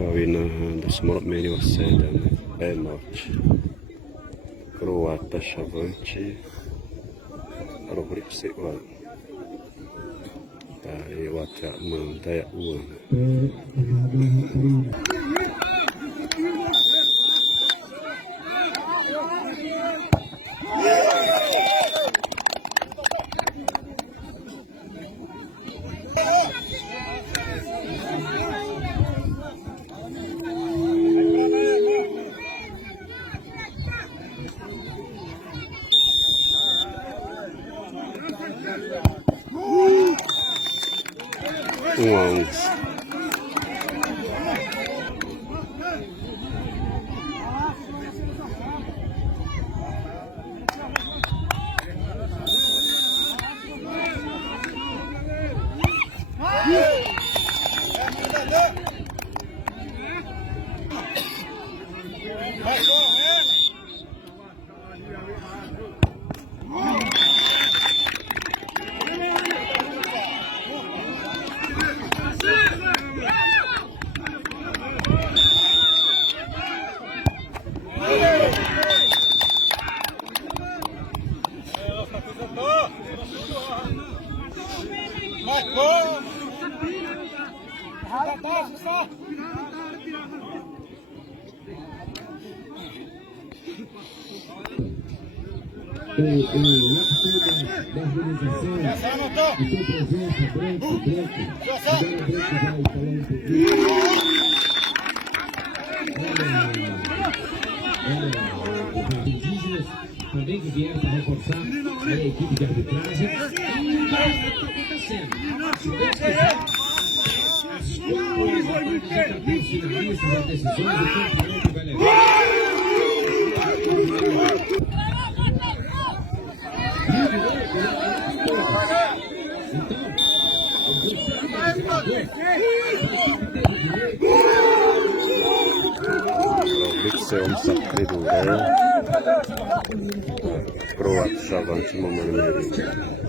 Wina Desmormeni Waseda, Penote, Croata Chavante, Robripse, Wata Mandaya Uana. Também que vieram para reforçar a equipe de arbitragem. E vai acontecendo. Se Deus quiser, as quatro finalistas, as decisões, o campeonato vai levar. Robripse Sakridure, Croata Chavante, Mamãe.